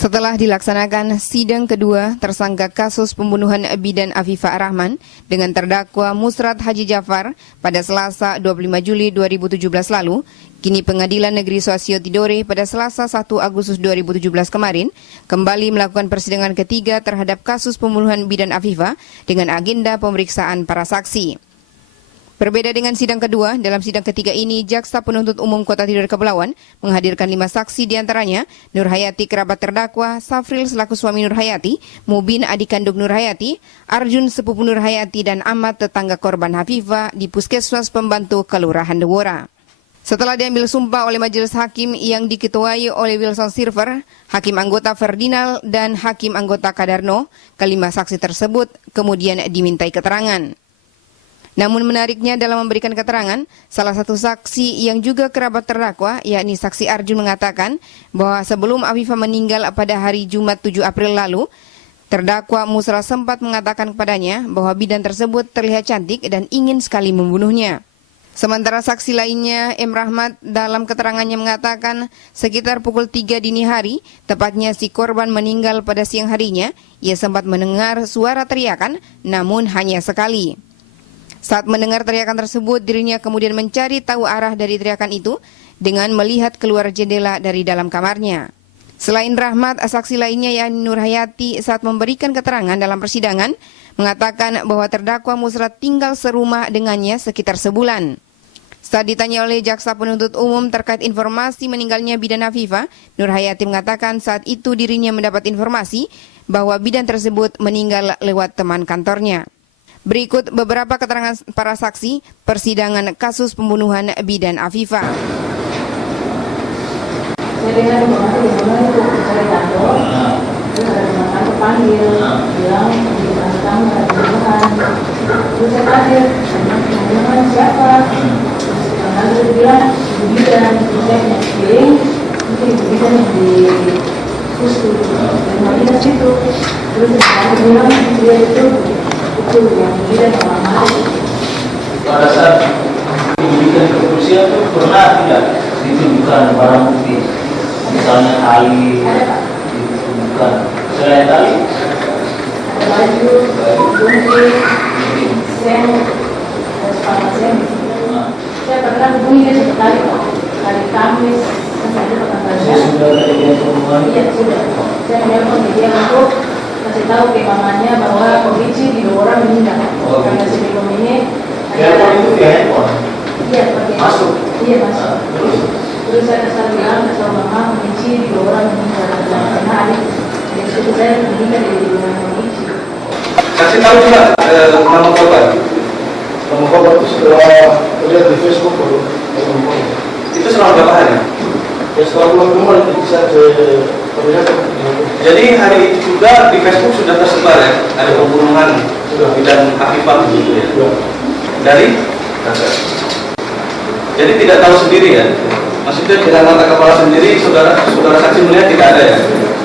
Setelah dilaksanakan sidang kedua tersangka kasus pembunuhan bidan Afifah Rahman dengan terdakwa Musrat Haji Jafar pada Selasa 25 Juli 2017 lalu, kini Pengadilan Negeri Suasio Tidore pada Selasa 1 Agustus 2017 kemarin kembali melakukan persidangan ketiga terhadap kasus pembunuhan bidan Afifah dengan agenda pemeriksaan para saksi. Berbeda dengan sidang kedua, dalam sidang ketiga ini, Jaksa Penuntut Umum Kota Tidore Kepulauan menghadirkan 5 saksi diantaranya Nur Hayati kerabat terdakwa, Safril selaku suami Nur Hayati, Mubin adik kandung Nur Hayati, Arjun sepupu Nur Hayati, dan Ahmad tetangga korban Afifah di Puskesmas Pembantu Kelurahan Dewora. Setelah diambil sumpah oleh majelis hakim yang diketuai oleh Wilson Silver, hakim anggota Ferdinand, dan hakim anggota Kadarno, kelima saksi tersebut kemudian dimintai keterangan. Namun menariknya dalam memberikan keterangan, salah satu saksi yang juga kerabat terdakwa, yakni saksi Arjun, mengatakan bahwa sebelum Afifah meninggal pada hari Jumat 7 April lalu, terdakwa Musra sempat mengatakan kepadanya bahwa bidan tersebut terlihat cantik dan ingin sekali membunuhnya. Sementara saksi lainnya, M. Rahmat, dalam keterangannya mengatakan sekitar pukul 3 dini hari, tepatnya si korban meninggal pada siang harinya, ia sempat mendengar suara teriakan, namun hanya sekali. Saat mendengar teriakan tersebut, dirinya kemudian mencari tahu arah dari teriakan itu dengan melihat keluar jendela dari dalam kamarnya. Selain Rahmat, saksi lainnya yakni Nur Hayati saat memberikan keterangan dalam persidangan mengatakan bahwa terdakwa Musrat tinggal serumah dengannya sekitar sebulan. Saat ditanya oleh Jaksa Penuntut Umum terkait informasi meninggalnya bidan Afifah, Nur Hayati mengatakan saat itu dirinya mendapat informasi bahwa bidan tersebut meninggal lewat teman kantornya. Berikut beberapa keterangan para saksi persidangan kasus pembunuhan bidan Afifah. Saya dengar informasi di mana itu saya kantor, terus ada teman kantor panggil, bilang di kantor kamu ada pembunuhan. Terus saya kaget, pembunuhan siapa? Terus teman kantor bilang ibu bidan, terus saya pikirin mungkin ibu bidan yang di Pustu, dan makin di situ. Terus teman kantor bilang dia itu yang bidan yang lama. Pada saat diberikan ke kepolisian itu pernah tidak ditunjukkan barang bukti, misalnya tali, bukan selain tali, ada baju, gunting, sen, sepatu sen. Saya pernah hubungi dia sekali, hari Kamis, saya pernah kerja. Sudah kejadian pembunuhan? Iya sudah. Saya menelpon dia untuk kasih tahu ke mamanya bahwa kondisi di dua orang meninggal. Karena sebelum ini telepon itu via handphone? Iya, pakai masuk? Iya masuk. Terus saya kasih bilang ke mama kondisi di dua orang meninggal karena adik itu saya meninggal di rumah kondisi. Kasih tahu juga nama korban? Nama korban itu setelah lihat di Facebook baru. Itu selama berapa hari? Ya setelah pulang rumah itu bisa terlihat. Jadi hari itu juga di Facebook sudah tersebar ya, ada pembunuhan bidan Afifah begitu ya? Dari? Jadi tidak tahu sendiri ya? Maksudnya dengan mata kepala sendiri, saudara saksi melihat tidak ada ya?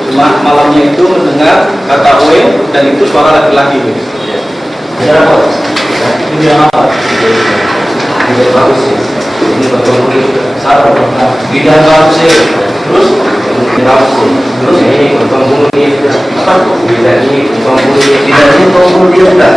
Cuma malamnya itu mendengar kata W dan itu suara laki-laki gitu. Bicara apa? Ini bilang apa? Ini bagus sih. Ini bertemu salah bidan bagus sih. Terus ini bagus sih. Terus ini pembunuh ini apa? Bidan ini pembunuh ini. Bidan ini pembunuh dia enggak?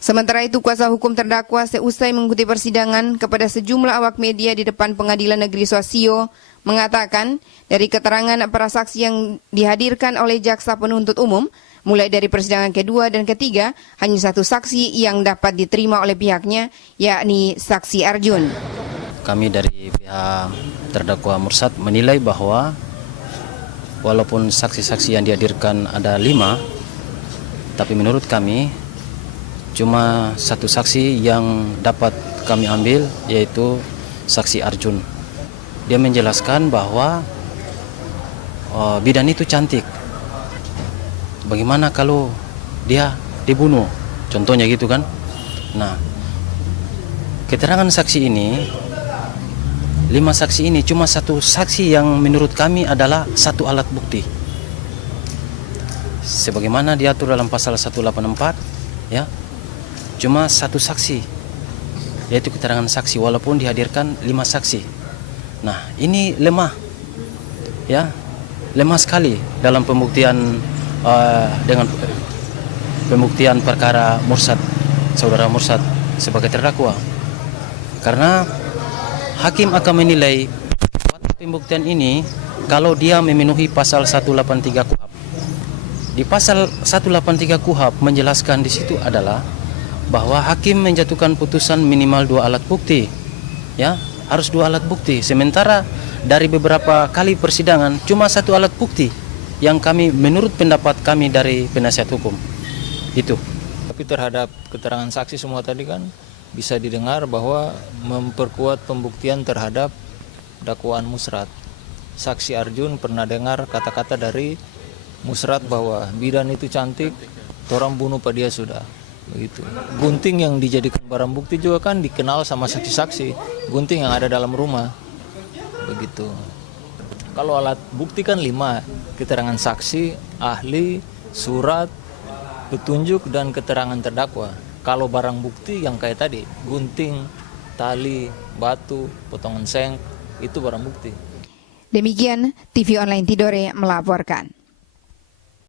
Sementara itu, kuasa hukum terdakwa seusai mengikuti persidangan kepada sejumlah awak media di depan Pengadilan Negeri Suasio mengatakan dari keterangan para saksi yang dihadirkan oleh Jaksa Penuntut Umum, mulai dari persidangan kedua dan ketiga, hanya satu saksi yang dapat diterima oleh pihaknya, yakni saksi Arjun. Kami dari pihak terdakwa Mursat menilai bahwa walaupun saksi-saksi yang dihadirkan ada 5, tapi menurut kami cuma satu saksi yang dapat kami ambil, yaitu saksi Arjun. Dia menjelaskan bahwa bidan itu cantik. Bagaimana kalau dia dibunuh? Contohnya gitu kan. Nah, keterangan saksi ini, 5 saksi ini cuma satu saksi yang menurut kami adalah satu alat bukti. Sebagaimana diatur dalam pasal 184, ya. Cuma satu saksi, yaitu keterangan saksi, walaupun dihadirkan 5 saksi. Nah, ini lemah, ya. lemah sekali dalam pembuktian dengan pembuktian perkara Mursat, saudara Mursat sebagai terdakwa. Karena hakim akan menilai pembuktian ini kalau dia memenuhi pasal 183 KUHP. Di pasal 183 KUHP menjelaskan di situ adalah bahwa hakim menjatuhkan putusan minimal 2 alat bukti. Ya, harus 2 alat bukti. Sementara dari beberapa kali persidangan cuma 1 alat bukti yang kami menurut pendapat kami dari penasihat hukum. Itu. Tapi terhadap keterangan saksi semua tadi kan bisa didengar bahwa memperkuat pembuktian terhadap dakwaan Musrat. Saksi Arjun pernah dengar kata-kata dari Musrat bahwa bidan itu cantik, torang bunuh pak dia sudah. Begitu. Gunting yang dijadikan barang bukti juga kan dikenal sama saksi-saksi, gunting yang ada dalam rumah. Begitu. Kalau alat bukti kan 5, keterangan saksi, ahli, surat, petunjuk dan keterangan terdakwa. Kalau barang bukti yang kayak tadi, gunting, tali, batu, potongan seng, itu barang bukti. Demikian TV Online Tidore melaporkan.